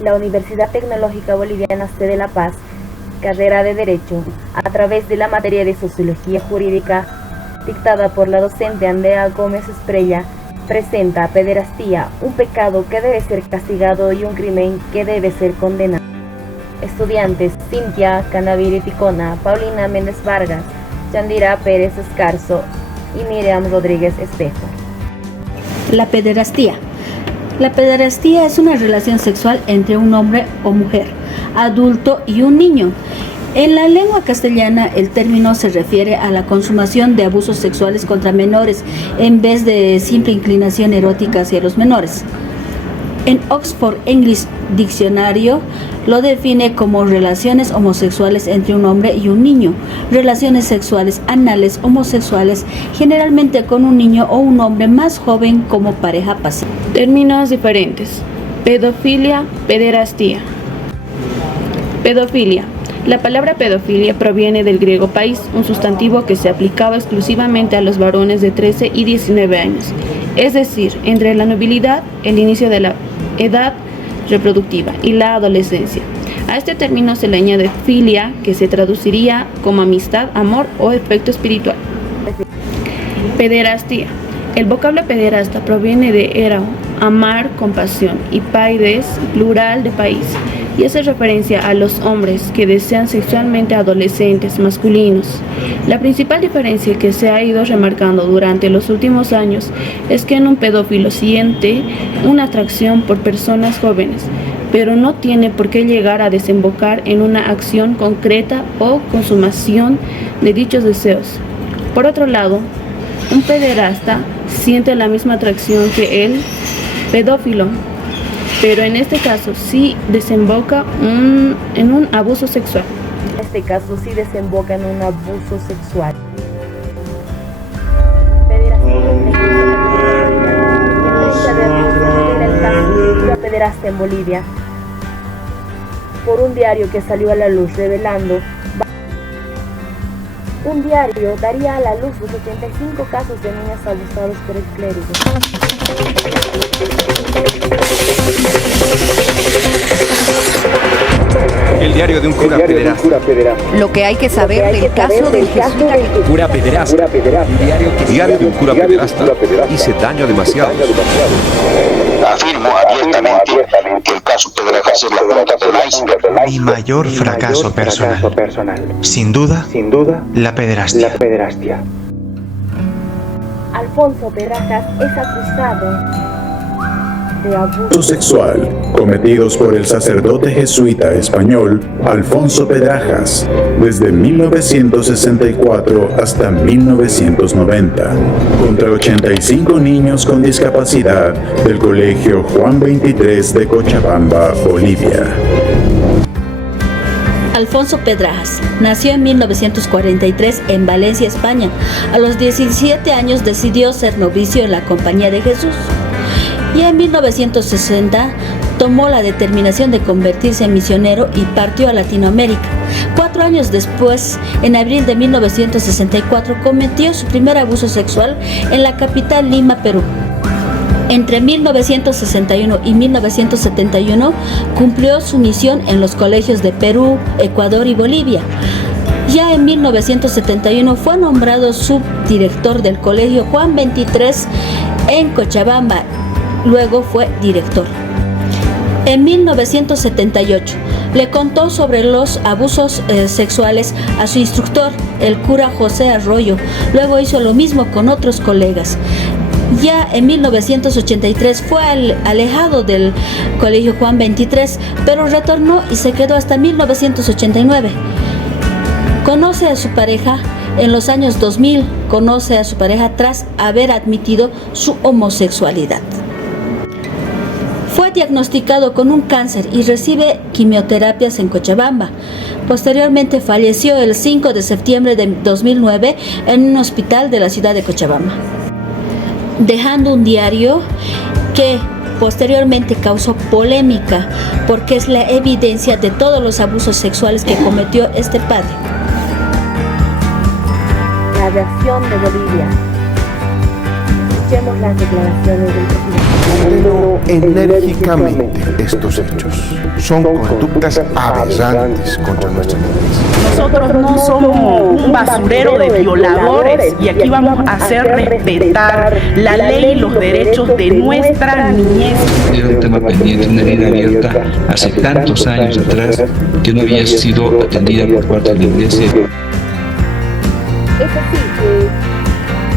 la Universidad Tecnológica Boliviana Sede La Paz, carrera de Derecho, a través de la materia de Sociología Jurídica, dictada por la docente Andrea Gómez Esprella, presenta pederastía, un pecado que debe ser castigado y un crimen que debe ser condenado. Estudiantes: Cintia Canaviri Ticona, Paulina Méndez Vargas, Yandira Pérez Escarzo y Miriam Rodríguez Espejo. La pederastía. La pederastía es una relación sexual entre un hombre o mujer, adulto y un niño. En la lengua castellana, el término se refiere a la consumación de abusos sexuales contra menores en vez de simple inclinación erótica hacia los menores. En Oxford English Diccionario lo define como relaciones homosexuales entre un hombre y un niño, relaciones sexuales anales homosexuales, generalmente con un niño o un hombre más joven como pareja pasiva. Términos diferentes: pedofilia, pederastía. Pedofilia. La palabra pedofilia proviene del griego pais, un sustantivo que se aplicaba exclusivamente a los varones de 13 y 19 años, es decir, entre la nubilidad, el inicio de la edad reproductiva, y la adolescencia. A este término se le añade filia, que se traduciría como amistad, amor o efecto espiritual. Pederastía. El vocablo pederasta proviene de erao, amar con pasión, y paides, plural de país, y hace referencia a los hombres que desean sexualmente a adolescentes masculinos. La principal diferencia que se ha ido remarcando durante los últimos años es que un pedófilo siente una atracción por personas jóvenes, pero no tiene por qué llegar a desembocar en una acción concreta o consumación de dichos deseos. Por otro lado, un pederasta siente la misma atracción que el pedófilo, pero en este caso sí desemboca en un abuso sexual. En este caso sí desemboca en un abuso sexual. La pederastia en Bolivia, por un diario que salió a la luz revelando. Un diario daría a la luz los 85 casos de niñas abusados por el clérigo. El diario de un cura pederasta. Lo que hay que saber del caso del jesuita Cura pederasta. Diario de un cura pederasta. Hice daño a demasiados. Afirmo abiertamente que el caso Pedrajas es la punta del iceberg. Mi mayor fracaso personal. Sin duda, la pederastia. Alfonso Pedrajas es acusado de abuso sexual cometidos por el sacerdote jesuita español Alfonso Pedrajas desde 1964 hasta 1990 contra 85 niños con discapacidad del Colegio Juan 23 de Cochabamba, Bolivia. Alfonso Pedrajas nació en 1943 en Valencia, España. A los 17 años decidió ser novicio en la Compañía de Jesús. Y en 1960 tomó la determinación de convertirse en misionero y partió a Latinoamérica. 4 años después, en abril de 1964, cometió su primer abuso sexual en la capital Lima, Perú. Entre 1961 y 1971 cumplió su misión en los colegios de Perú, Ecuador y Bolivia. Ya en 1971 fue nombrado subdirector del Colegio Juan 23 en Cochabamba. Luego fue director. En 1978 le contó sobre los abusos sexuales a su instructor, el cura José Arroyo. Luego hizo lo mismo con otros colegas. Ya en 1983 fue alejado del Colegio Juan 23, pero retornó y se quedó hasta 1989. Conoce a su pareja en los años 2000, conoce a su pareja tras haber admitido su homosexualidad. Fue diagnosticado con un cáncer y recibe quimioterapias en Cochabamba. Posteriormente falleció el 5 de septiembre de 2009 en un hospital de la ciudad de Cochabamba, dejando un diario que posteriormente causó polémica porque es la evidencia de todos los abusos sexuales que cometió este padre. La reacción de Bolivia. Escuchemos las declaraciones del presidente. Condeno enérgicamente estos hechos. Son conductas aberrantes contra nuestra niñez. Nosotros no somos un basurero de violadores y aquí vamos a hacer respetar la ley y los derechos de nuestra niñez. Era un tema pendiente, una herida abierta hace tantos años atrás que no había sido atendida por parte de la Iglesia. Es así que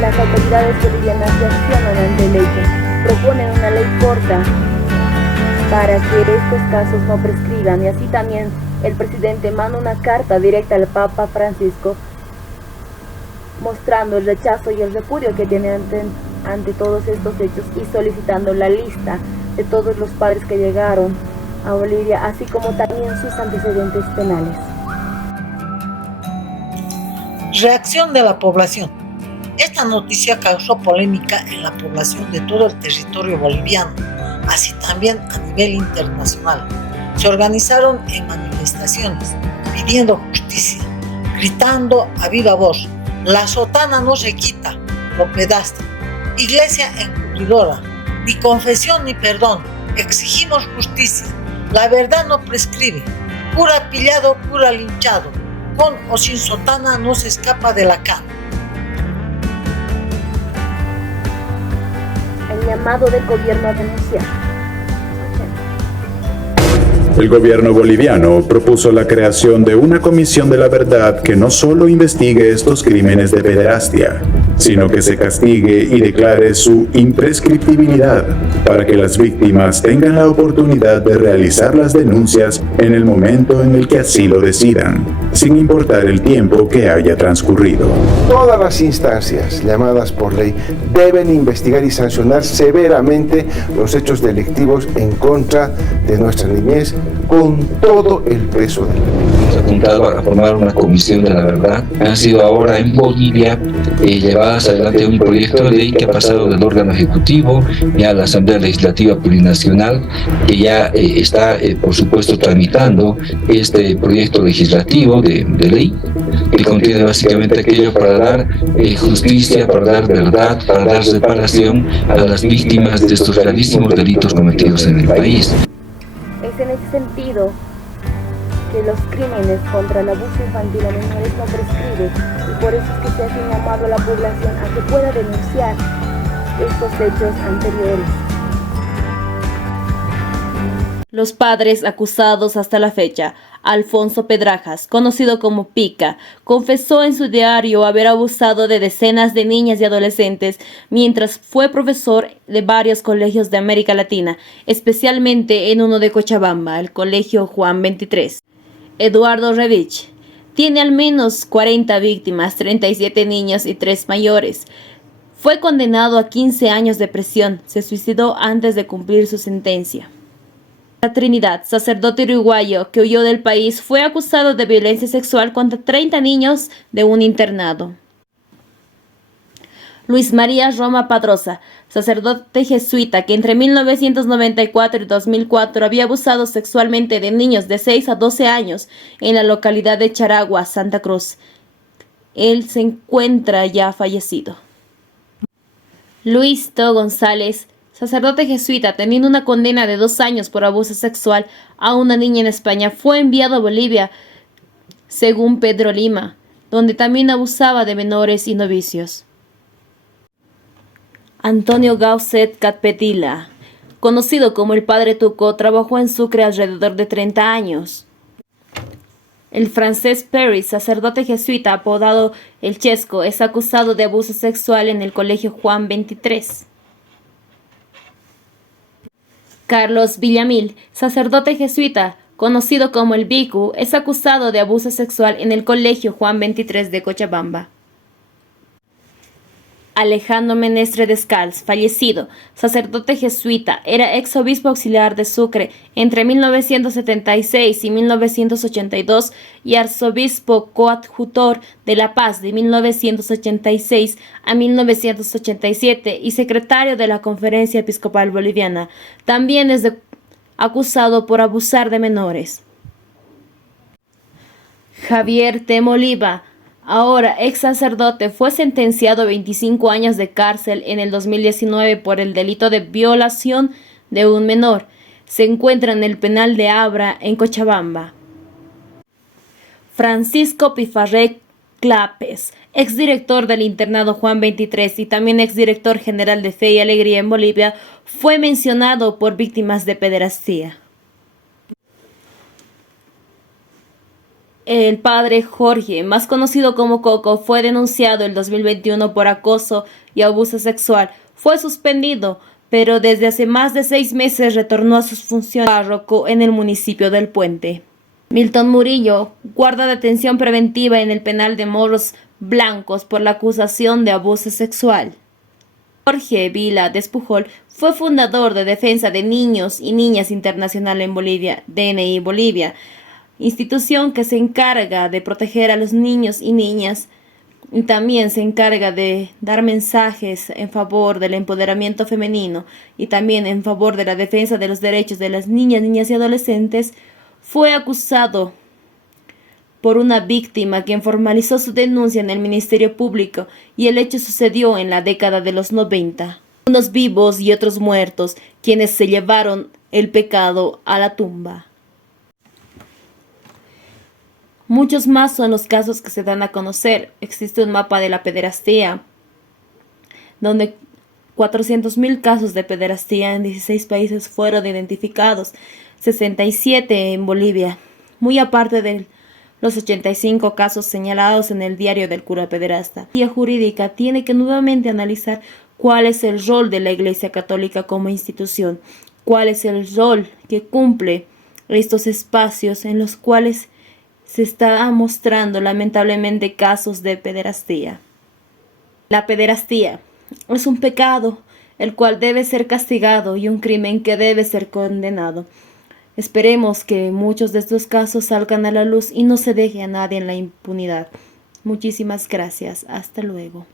las autoridades bolivianas reaccionan ante el hecho, proponen una ley corta para que estos casos no prescriban, y así también el presidente manda una carta directa al Papa Francisco mostrando el rechazo y el repudio que tiene ante todos estos hechos y solicitando la lista de todos los padres que llegaron a Bolivia, así como también sus antecedentes penales. Reacción de la población. Esta noticia causó polémica en la población de todo el territorio boliviano, así también a nivel internacional. Se organizaron en manifestaciones pidiendo justicia, gritando a viva voz: la sotana no se quita, lo pedasta. Iglesia encubridora, ni confesión ni perdón, exigimos justicia, la verdad no prescribe, cura pillado, cura linchado, con o sin sotana no se escapa de la cana. El llamado del gobierno a denunciar. El gobierno boliviano propuso la creación de una comisión de la verdad que no solo investigue estos crímenes de pederastia, sino que se castigue y declare su imprescriptibilidad para que las víctimas tengan la oportunidad de realizar las denuncias en el momento en el que así lo decidan, sin importar el tiempo que haya transcurrido. Todas las instancias llamadas por ley deben investigar y sancionar severamente los hechos delictivos en contra de nuestra niñez con todo el peso de la ley. Hemos apuntado a formar una comisión de la verdad. Han sido ahora en Bolivia llevadas adelante un proyecto de ley que ha pasado del órgano ejecutivo ya a la Asamblea Legislativa Plurinacional, que ya está, por supuesto, tramitando este proyecto legislativo de ley, que contiene básicamente aquello para dar justicia, para dar verdad, para dar reparación a las víctimas de estos gravísimos delitos cometidos en el país. Es en ese sentido que los crímenes contra el abuso infantil a menores no prescriben, y por eso es que se hace un llamado a la población a que pueda denunciar estos hechos anteriores. Los padres acusados hasta la fecha. Alfonso Pedrajas, conocido como Pica, confesó en su diario haber abusado de decenas de niñas y adolescentes mientras fue profesor de varios colegios de América Latina, especialmente en uno de Cochabamba, el Colegio Juan 23. Eduardo Revich tiene al menos 40 víctimas, 37 niños y 3 mayores. Fue condenado a 15 años de prisión. Se suicidó antes de cumplir su sentencia. Trinidad, sacerdote uruguayo que huyó del país, fue acusado de violencia sexual contra 30 niños de un internado. Luis María Roma Padrosa, sacerdote jesuita que entre 1994 y 2004 había abusado sexualmente de niños de 6 a 12 años en la localidad de Charagua, Santa Cruz. Él se encuentra ya fallecido. Luis To González, sacerdote jesuita, teniendo una condena de 2 años por abuso sexual a una niña en España, fue enviado a Bolivia, según Pedro Lima, donde también abusaba de menores y novicios. Antonio Gausset Catpetila, conocido como el Padre Tuco, trabajó en Sucre alrededor de 30 años. El francés Perry, sacerdote jesuita apodado El Chesco, es acusado de abuso sexual en el Colegio Juan 23. Carlos Villamil, sacerdote jesuita, conocido como el Bicu, es acusado de abuso sexual en el Colegio Juan 23 de Cochabamba. Alejandro Menestre Descalz, fallecido, sacerdote jesuita, era ex obispo auxiliar de Sucre entre 1976 y 1982 y arzobispo coadjutor de La Paz de 1986 a 1987 y secretario de la Conferencia Episcopal Boliviana. También es acusado por abusar de menores. Javier Temoliva, ahora ex sacerdote, fue sentenciado a 25 años de cárcel en el 2019 por el delito de violación de un menor. Se encuentra en el penal de Abra, en Cochabamba. Francisco Pifarré Clapes, exdirector del internado Juan 23 y también exdirector general de Fe y Alegría en Bolivia, fue mencionado por víctimas de pederastía. El padre Jorge, más conocido como Coco, fue denunciado el 2021 por acoso y abuso sexual. Fue suspendido, pero desde hace más de 6 meses retornó a sus funciones párroco en el municipio del Puente. Milton Murillo guarda detención preventiva en el penal de Morros Blancos por la acusación de abuso sexual. Jorge Vila Despujol fue fundador de Defensa de Niños y Niñas Internacional en Bolivia, DNI Bolivia, institución que se encarga de proteger a los niños y niñas y también se encarga de dar mensajes en favor del empoderamiento femenino y también en favor de la defensa de los derechos de las niñas, niñas y adolescentes. Fue acusado por una víctima quien formalizó su denuncia en el Ministerio Público y el hecho sucedió en la década de los 90. Unos vivos y otros muertos, quienes se llevaron el pecado a la tumba. Muchos más son los casos que se dan a conocer. Existe un mapa de la pederastía, donde 400.000 casos de pederastía en 16 países fueron identificados, 67 en Bolivia, muy aparte de los 85 casos señalados en el diario del cura pederasta. La guía jurídica tiene que nuevamente analizar cuál es el rol de la Iglesia Católica como institución, cuál es el rol que cumple estos espacios en los cuales se está mostrando lamentablemente casos de pederastía. La pederastía es un pecado el cual debe ser castigado y un crimen que debe ser condenado. Esperemos que muchos de estos casos salgan a la luz y no se deje a nadie en la impunidad. Muchísimas gracias. Hasta luego.